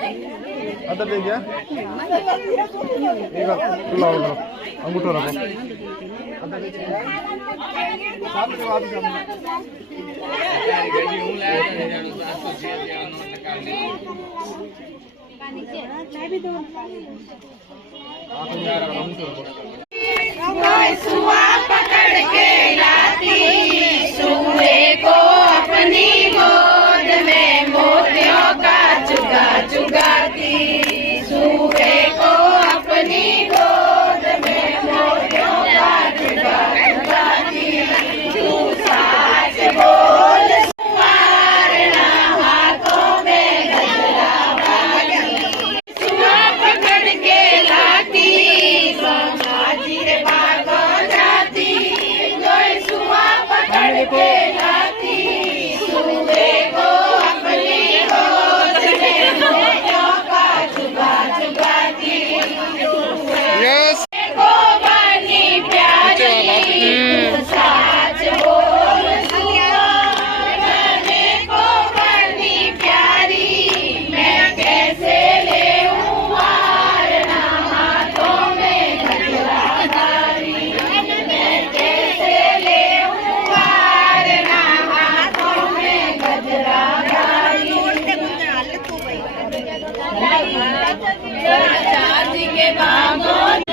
other they गया एक लाओ अंगूठा रखो सुआ पकड़ के लाती सूरे को अपनी गोद में मोतियों का चुगा चुगाती सूरे को अपनी गोद में मोतियों का चुगा चुगाती तू साच बोल सुवारना हाथों में गजरा वाली सुआ पकड़ के लाती के लाती सूरे को अपनी गोद में मोतियों का चुगा चुगाती को बनी प्यारी साच बोल सुने को बनी प्यारी मैं कैसे लेऊं वारना हाथों में गजरा धारी मैं कैसे लेऊं चार्ज के बागों